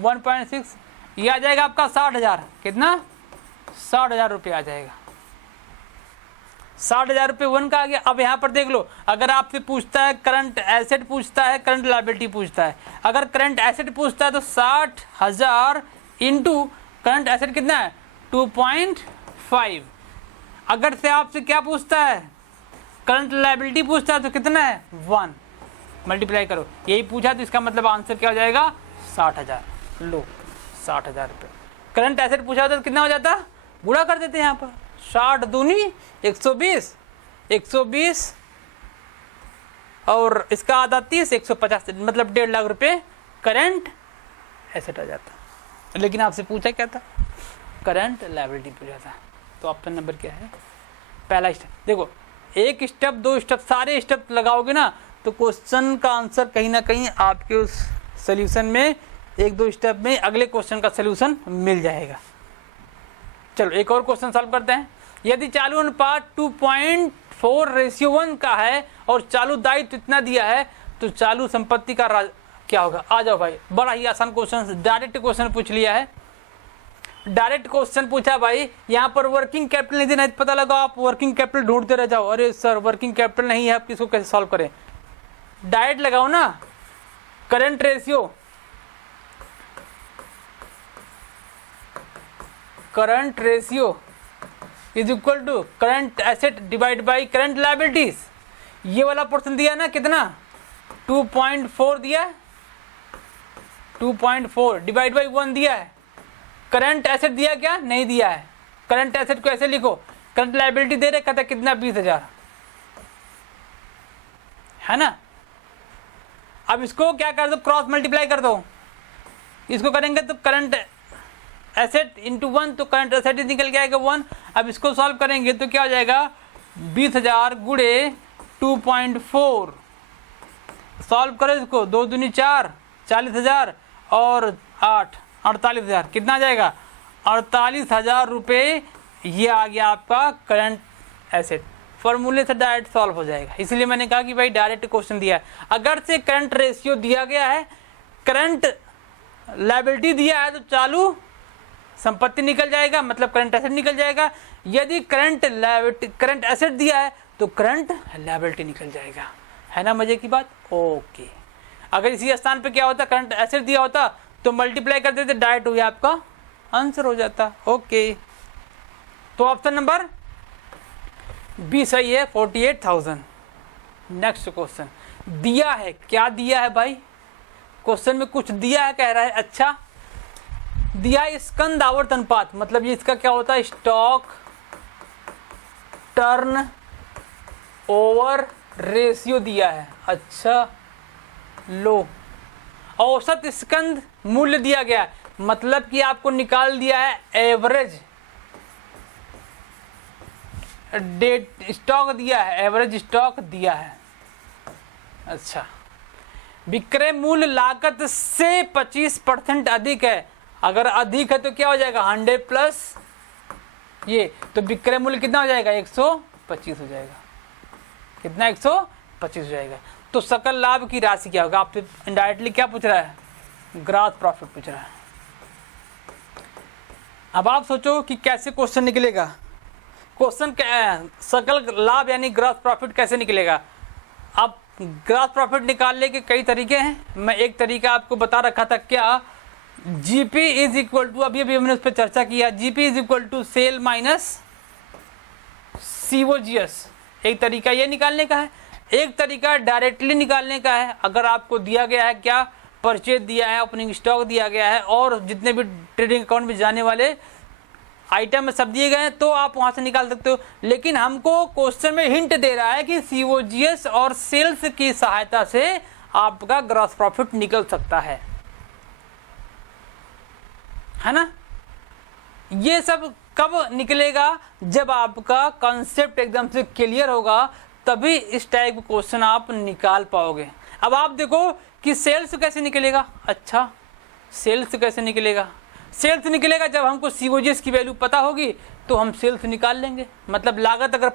1.6, ये आ जाएगा आपका 60,000। कितना 60,000 रुपये आ जाएगा। 60,000 रुपये 1 का आ गया। अब यहाँ पर देख लो, अगर आपसे पूछता है करंट एसेट पूछता है, करंट लायबिलिटी पूछता है। अगर करंट एसेट पूछता है तो 60,000 इंटू करंट एसेट कितना है 2.5। अगर से आपसे क्या पूछता है करंट लायबिलिटी पूछता है तो कितना है 1, मल्टीप्लाई करो। यही पूछा तो इसका मतलब आंसर क्या हो जाएगा 60,000। लो 60,000 रुपये। करंट एसेट पूछा होता तो कितना हो जाता, गुणा कर देते हैं यहाँ पर, 60 दूनी 120, 120 और इसका आधा 30, 150, मतलब 1.5 लाख रुपये करंट एसेट आ जाता। लेकिन आपसे पूछा क्या था, करंट लायबिलिटी पूछा था। तो ऑप्शन नंबर क्या है, पहला स्टेप। देखो एक स्टेप, दो स्टेप, सारे स्टेप लगाओगे ना तो क्वेश्चन का आंसर कहीं ना कहीं आपके उस सोल्यूशन में एक दो स्टेप में अगले क्वेश्चन का सोल्यूशन मिल जाएगा। चलो एक और क्वेश्चन सॉल्व करते हैं। यदि चालू अनुपात 2.4:1 का है और चालू दायित्व इतना दिया है तो चालू संपत्ति का क्या होगा। आ जाओ भाई, बड़ा ही आसान क्वेश्चन, डायरेक्ट क्वेश्चन पूछ लिया है। डायरेक्ट क्वेश्चन पूछा भाई, यहाँ पर वर्किंग कैपिटल नहीं देना है, पता लगा आप वर्किंग कैपिटल ढूंढते रह जाओ, अरे सर वर्किंग कैपिटल नहीं है, आप किसको कैसे सॉल्व करें। डायरेक्ट लगाओ ना, current ratio, current ratio is equal to current asset divide by current liabilities. ये वाला पोर्शन दिया ना कितना 2.4 दिया है, 2.4 डिवाइड बाई 1 दिया है। करंट एसेट दिया क्या, नहीं दिया है। करंट एसेट को ऐसे लिखो, करंट लायबिलिटी दे रखा था कितना 20,000 है ना। अब इसको क्या कर दो, क्रॉस मल्टीप्लाई कर दो। इसको करेंगे तो करंट एसेट इंटू 1 तो करंट एसेट निकल के आएगा 1। अब इसको सॉल्व करेंगे तो क्या हो जाएगा 20,000 गुणे 2.4। सॉल्व करो इसको, 2 दूनी 4, 40,000 और 8, 48,000। कितना आ जाएगा 48,000 रुपये। ये आ गया आपका करंट एसेट। फॉर्मूले से डायरेक्ट सॉल्व हो जाएगा। इसलिए मैंने कहा कि भाई डायरेक्ट क्वेश्चन दिया है। अगर से करंट रेशियो दिया गया है, करंट लायबिलिटी दिया है तो चालू संपत्ति निकल जाएगा, मतलब करंट एसेट निकल जाएगा। यदि करंट एसेट दिया है तो करंट लायबिलिटी निकल जाएगा। है ना मजे की बात। ओके, अगर इसी स्थान पे क्या होता, करंट एसेट दिया होता तो मल्टीप्लाई कर देते, डायरेक्ट हुआ आपका आंसर हो जाता। ओके, तो ऑप्शन नंबर बी सही है, 48,000। नेक्स्ट क्वेश्चन दिया है, क्या दिया है भाई, क्वेश्चन में कुछ दिया है कह रहा है। अच्छा दिया है स्कंद आवर्त अनुपात, मतलब ये इसका क्या होता है, स्टॉक टर्न ओवर रेशियो दिया है। अच्छा लो, औसत स्कंद मूल्य दिया गया है, मतलब कि आपको निकाल दिया है एवरेज डेट स्टॉक दिया है, एवरेज स्टॉक दिया है। अच्छा, विक्रय मूल्य लागत से 25% अधिक है। अगर अधिक है तो क्या हो जाएगा 100 प्लस ये, तो विक्रय मूल्य कितना हो जाएगा 125 हो जाएगा। कितना 125 हो जाएगा। तो सकल लाभ की राशि क्या होगा। आपसे इनडायरेक्टली क्या पूछ रहा है, ग्रॉस प्रॉफिट पूछ रहा है। अब आप सोचो कि कैसे क्वेश्चन निकलेगा। क्वेश्चन सकल लाभ यानी ग्रॉस प्रॉफिट कैसे निकलेगा। अब ग्रॉस प्रॉफिट निकालने के कई तरीके हैं। मैं एक तरीका आपको बता रखा था, क्या, जीपी इज इक्वल टू, अभी हमने उस पर चर्चा किया, GP is equal to sale minus COGS. एक तरीका ये निकालने का है। एक तरीका डायरेक्टली निकालने का है। अगर आपको दिया गया है क्या, परचेज दिया है, ओपनिंग स्टॉक दिया गया है और जितने भी ट्रेडिंग अकाउंट में जाने वाले आइटम में सब दिए गए हैं तो आप वहां से निकाल सकते हो। लेकिन हमको क्वेश्चन में हिंट दे रहा है कि सीओजीएस और सेल्स की सहायता से आपका ग्रॉस प्रॉफिट निकल सकता है ना। ये सब कब निकलेगा? जब आपका कॉन्सेप्ट एकदम से क्लियर होगा, तभी इस टाइप का क्वेश्चन आप निकाल पाओगे। अब आप देखो कि सेल्स कैसे निकलेगा। अच्छा, सेल्स कैसे निकलेगा? सेल्स निकलेगा जब हमको सीओजीएस की वैल्यू पता होगी तो हम सेल्स निकाल लेंगे। मतलब लागत अगर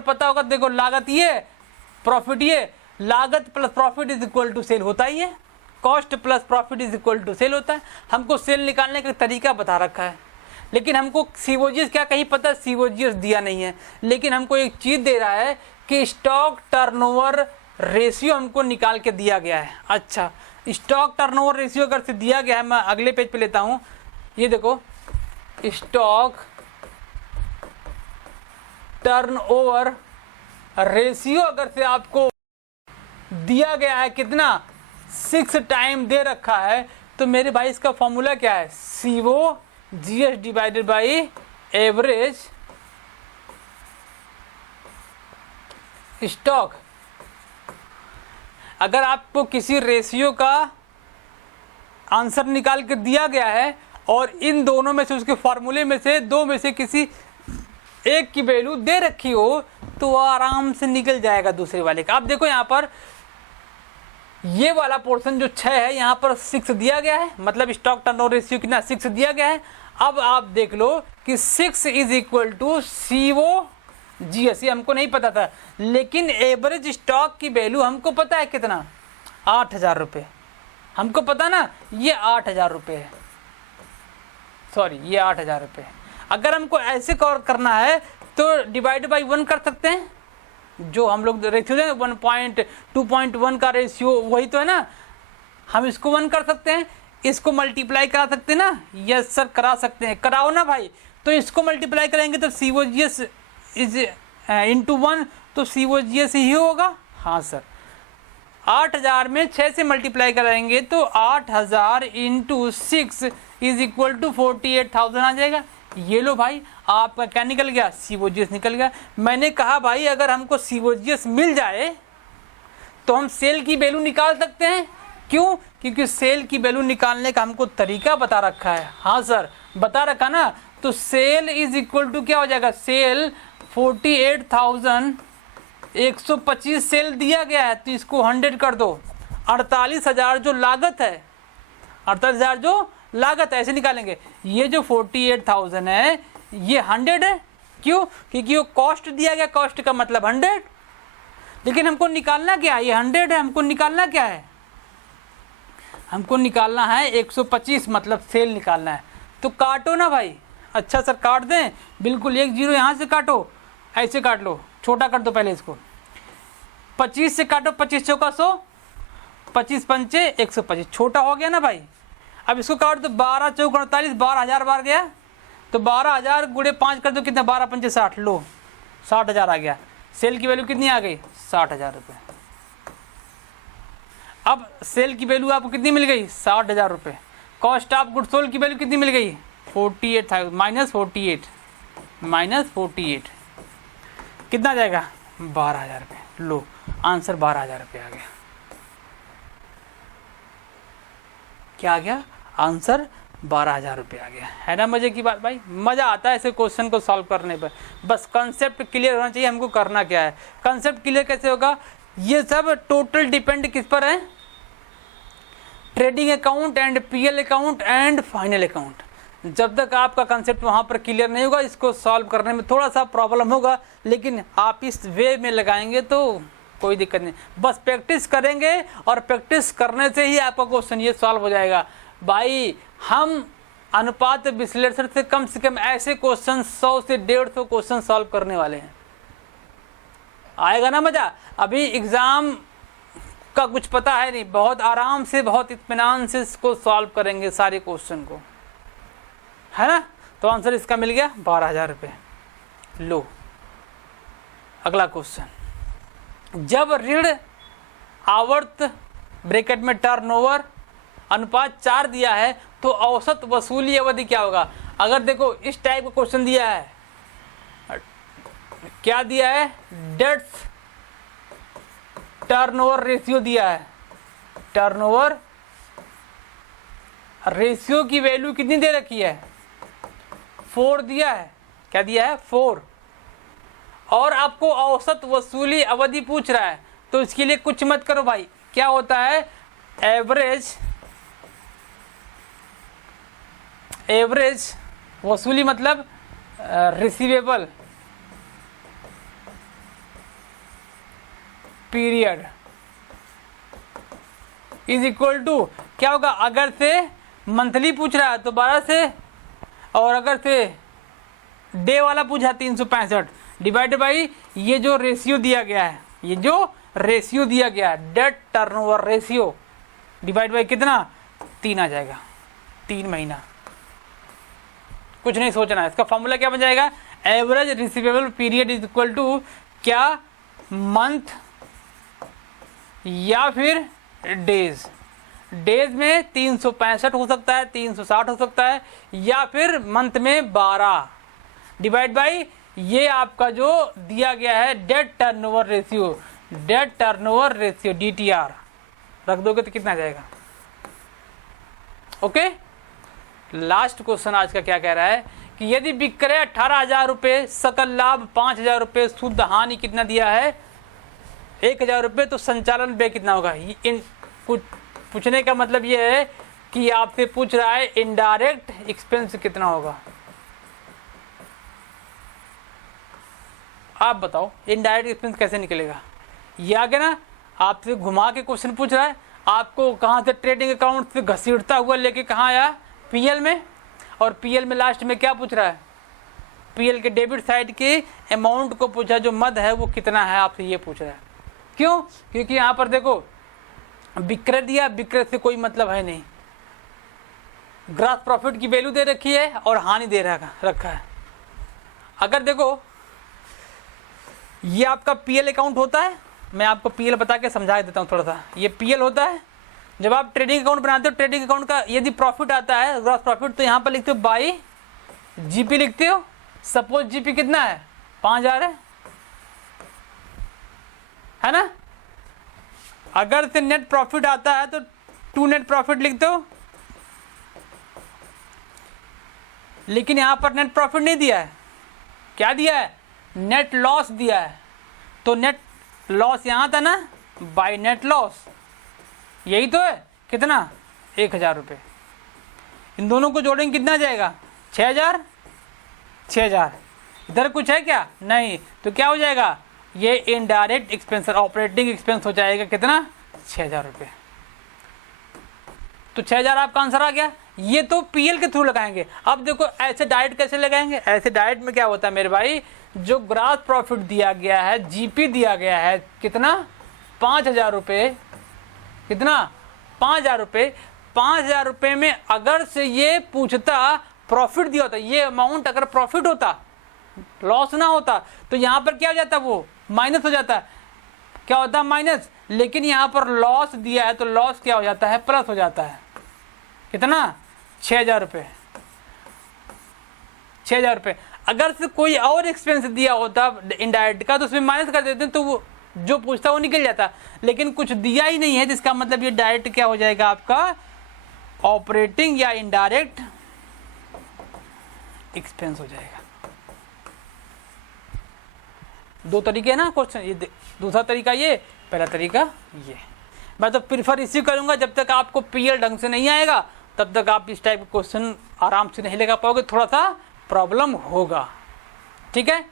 पता होगा, देखो लागत ये, प्रॉफिट ये, लागत plus profit is equal to sale होता ही है, cost plus profit is equal to sale होता है। हमको सेल निकालने का तरीका बता रखा है, लेकिन हमको सीओजीएस क्या कहीं पता, सीओजीएस दिया नहीं है, लेकिन हमको एक चीज दे रहा है कि स्टॉक टर्नओवर रेशियो हमको निकाल के दिया गया है। अच्छा, स्टॉक टर्नओवर रेशियो अगर से दिया गया है, मैं अगले पेज पे लेता हूं, ये देखो स्टॉक टर्नओवर रेशियो अगर से आपको दिया गया है कितना, 6 टाइम दे रखा है, तो मेरे भाई इसका फॉर्मूला क्या है, COGS divided by average stock. अगर आपको किसी रेशियो का आंसर निकाल के दिया गया है और इन दोनों में से, उसके फॉर्मूले में से दो में से किसी एक की वैल्यू दे रखी हो, तो वो आराम से निकल जाएगा दूसरे वाले का। आप देखो यहाँ पर ये वाला पोर्शन जो 6 है, यहाँ पर 6 दिया गया है, मतलब स्टॉक टर्नओवर रेशियो कितना, 6 दिया गया है। अब आप देख लो कि 6 इज इक्वल टू COGS, ये हमको नहीं पता था, लेकिन एवरेज स्टॉक की वैल्यू हमको पता है कितना, 8,000 रुपये। हमको पता ना, ये 8,000 रुपये है, सॉरी ये 8,000 रुपये है। अगर हमको ऐसे कवर करना है तो डिवाइड बाई 1 कर सकते हैं, जो हम लोग रेशियो है 1.2.1 का रेशियो वही तो है ना, हम इसको 1 कर सकते हैं, इसको मल्टीप्लाई करा सकते हैं ना। यस सर करा सकते हैं, कराओ ना भाई। तो इसको मल्टीप्लाई करेंगे तो COGS इज इंटू 1, तो COGS ही होगा। हाँ सर, 8,000 में 6 से मल्टीप्लाई कराएंगे तो 8,000 इंटू 6 इज इक्वल टू 48,000 आ जाएगा। ये लो भाई, आपका क्या निकल गया, COGS निकल गया। मैंने कहा भाई अगर हमको COGS मिल जाए तो हम सेल की वैल्यू निकाल सकते हैं। क्यों? क्योंकि सेल की वैल्यू निकालने का हमको तरीका बता रखा है। हाँ सर बता रखा ना, तो सेल इज इक्वल टू क्या हो जाएगा, सेल 48,125 सेल दिया गया है, तो इसको 100 कर दो, 48,000 जो लागत है, 48,000 जो लागत है, ऐसे निकालेंगे। ये जो 48,000 है ये 100 है। क्यों? क्योंकि वो कॉस्ट दिया गया, कॉस्ट का मतलब 100, लेकिन हमको निकालना क्या है, ये 100 है, हमको निकालना क्या है, हमको निकालना है 125, मतलब सेल निकालना है। तो काटो ना भाई। अच्छा सर काट दें, बिल्कुल 1 0 यहाँ से काटो, ऐसे काट लो, छोटा कर दो पहले इसको, 25 से काटो, 25 चौका 100, 25 पंचे 125, छोटा हो गया ना भाई। अब इसको काट दो, 12 चौक 48, 12,000 बार गया, तो 12,000 गुणे 5 कर दो, कितना, 12 पंचे 60, लो 60,000 आ गया। सेल की वैल्यू कितनी आ गई, 60,000 रुपये। अब सेल की वैल्यू आपको कितनी मिल गई, 60,000 रुपये। कॉस्ट ऑफ गुड सोल्ड की वैल्यू कितनी मिल गई, 48,000 माइनस 48 कितना जाएगा, 12,000 रुपये। लो आंसर 12,000 रुपये आ गया। क्या आ गया, आंसर 12,000 रुपये आ गया। है ना मजे की बात भाई, मजा आता है ऐसे क्वेश्चन को सॉल्व करने पर। बस कंसेप्ट क्लियर होना चाहिए, हमको करना क्या है। कंसेप्ट क्लियर कैसे होगा, ये सब टोटल डिपेंड किस पर है, trading account and PL account and final account. जब तक आपका कंसेप्ट वहां पर क्लियर नहीं होगा, इसको सॉल्व करने में थोड़ा सा प्रॉब्लम होगा, लेकिन आप इस वे में लगाएंगे तो कोई दिक्कत नहीं। बस प्रैक्टिस करेंगे और प्रैक्टिस करने से ही आपका क्वेश्चन ये सॉल्व हो जाएगा। भाई हम अनुपात विश्लेषण से कम ऐसे क्वेश्चन 100 से 150 क्वेश्चन सॉल्व करने वाले हैं। आएगा ना मजा। अभी एग्जाम का कुछ पता है नहीं, बहुत आराम से, बहुत इत्मीनान से इसको सॉल्व करेंगे सारे क्वेश्चन को, है ना। तो आंसर इसका मिल गया 12,000 रुपये। लो अगला क्वेश्चन, जब ऋण आवर्त ब्रैकेट में टर्नओवर अनुपात 4 दिया है तो औसत वसूली अवधि क्या होगा। अगर देखो इस टाइप का क्वेश्चन दिया है, क्या दिया है, डेट्स टर्नओवर रेशियो दिया है, टर्नओवर रेशियो की वैल्यू कितनी दे रखी है, 4 दिया है। क्या दिया है? 4। और आपको औसत वसूली अवधि पूछ रहा है, तो इसके लिए कुछ मत करो भाई। क्या होता है? एवरेज वसूली मतलब receivable period is equal to, क्या होगा? अगर से मंथली पूछ रहा है तो 12 से, और अगर से डे वाला पूछा 365 डिवाइड बाई ये जो रेशियो दिया गया है, ये जो रेशियो दिया गया है debt turnover ratio divide by कितना? 3 आ जाएगा। 3 महीना। कुछ नहीं सोचना है। इसका फॉर्मूला क्या बन जाएगा? Average receivable period is equal to क्या? मंथ या फिर डेज। डेज में 365 हो सकता है, 360 हो सकता है, या फिर मंथ में 12 डिवाइड बाई ये आपका जो दिया गया है debt turnover ratio, debt turnover ratio DTR रख दोगे तो कितना जाएगा? ओके। लास्ट क्वेश्चन आज का क्या कह रहा है कि यदि विक्रय 18,000 रुपये, सकल लाभ 5,000 रुपये, शुद्ध हानि कितना दिया है? 1,000 रुपये, तो संचालन व्यय कितना होगा? इन कुछ पूछने का मतलब ये है कि आपसे पूछ रहा है इनडायरेक्ट एक्सपेंस कितना होगा। आप बताओ इनडायरेक्ट एक्सपेंस कैसे निकलेगा? ये आगे ना आपसे घुमा के क्वेश्चन पूछ रहा है, आपको कहाँ से ट्रेडिंग अकाउंट से घसीटता हुआ लेके कहाँ आया? पीएल में। और पीएल में लास्ट में क्या पूछ रहा है? पीएल के डेबिट साइड के अमाउंट को पूछा, जो मद है वो कितना है, आपसे ये पूछ रहा है। क्यों? क्योंकि यहाँ पर देखो विक्रय दिया, विक्रय से कोई मतलब है नहीं, ग्रॉस प्रॉफिट की वैल्यू दे रखी है और हानि दे रखा है। अगर देखो ये आपका पीएल अकाउंट होता है, मैं आपको पीएल बता के समझा देता हूँ थोड़ा सा। ये पीएल होता है, जब आप ट्रेडिंग अकाउंट बनाते हो, ट्रेडिंग अकाउंट का यदि प्रॉफिट आता है ग्रॉस प्रॉफिट, तो यहाँ पर लिखते हो बाई जीपी लिखते हो। सपोज जीपी कितना है? 5,000 है ना। अगर से नेट प्रॉफिट आता है तो 2 नेट प्रॉफिट लिखते हो, लेकिन यहां पर नेट प्रॉफिट नहीं दिया है। क्या दिया है? नेट लॉस दिया है। तो नेट लॉस यहां था ना, बाय नेट लॉस, यही तो है। कितना? 1,000 रुपये। इन दोनों को जोड़ेंगे कितना जाएगा? 6,000। 6,000। इधर कुछ है क्या? नहीं। तो क्या हो जाएगा? ये इनडायरेक्ट एक्सपेंस, ऑपरेटिंग एक्सपेंस हो जाएगा कितना? 6,000 रुपये। तो 6,000 आपका आंसर आ गया। ये तो पीएल के थ्रू लगाएंगे। अब देखो ऐसे डायरेक्ट कैसे लगाएंगे? ऐसे डायरेक्ट में क्या होता है मेरे भाई, जो ग्रॉस प्रॉफिट दिया गया है, जीपी दिया गया है कितना? 5,000 रुपये। कितना? 5,000 रुपये। 5,000 रुपये में अगर से ये पूछता प्रॉफिट दिया होता, ये अमाउंट अगर प्रॉफिट होता, लॉस ना होता, तो यहाँ पर क्या हो जाता? वो माइनस हो जाता। क्या होता? माइनस। लेकिन यहाँ पर लॉस दिया है तो लॉस क्या हो जाता है? प्लस हो जाता है। कितना? 6,000 रुपये। 6,000 रुपये। अगर से कोई और एक्सपेंस दिया होता इनडायरेक्ट का, तो उसमें माइनस कर देते तो वो जो पूछता वो निकल जाता। लेकिन कुछ दिया ही नहीं है, जिसका मतलब ये डायरेक्ट क्या हो जाएगा आपका? ऑपरेटिंग या इनडायरेक्ट एक्सपेंस हो जाएगा। 2 तरीके है ना क्वेश्चन, ये दूसरा तरीका ये, पहला तरीका ये। मैं तो प्रीफर इसी करूंगा, जब तक आपको पीएल ढंग से नहीं आएगा तब तक आप इस टाइप के क्वेश्चन आराम से नहीं लगा पाओगे, थोड़ा सा प्रॉब्लम होगा। ठीक है।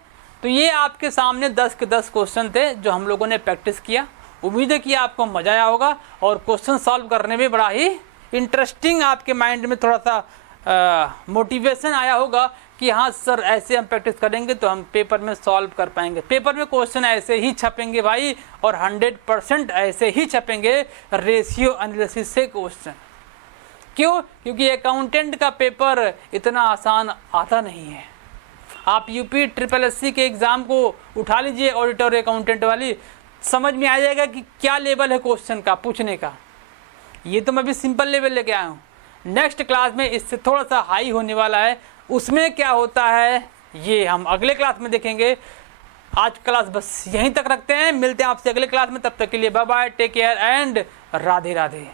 तो ये आपके सामने 10 के 10 क्वेश्चन थे जो हम लोगों ने प्रैक्टिस किया। उम्मीद है कि आपको मजा आया होगा और क्वेश्चन सॉल्व करने में बड़ा ही इंटरेस्टिंग, आपके माइंड में थोड़ा सा मोटिवेशन आया होगा कि हाँ सर ऐसे हम प्रैक्टिस करेंगे तो हम पेपर में सॉल्व कर पाएंगे। पेपर में क्वेश्चन ऐसे ही छपेंगे भाई, और 100% ऐसे ही छपेंगे रेशियो एनालिसिस से क्वेश्चन। क्यों? क्योंकि अकाउंटेंट का पेपर इतना आसान आता नहीं है। आप यूपी SSSC के एग्ज़ाम को उठा लीजिए, ऑडिटर अकाउंटेंट वाली, समझ में आ जाएगा कि क्या लेवल है क्वेश्चन का पूछने का। ये तो मैं भी सिंपल लेवल लेके आया हूँ। नेक्स्ट क्लास में इससे थोड़ा सा हाई होने वाला है, उसमें क्या होता है ये हम अगले क्लास में देखेंगे। आज क्लास बस यहीं तक रखते हैं, मिलते हैं आपसे अगले क्लास में। तब तक के लिए bye bye, take care and Radhe Radhe.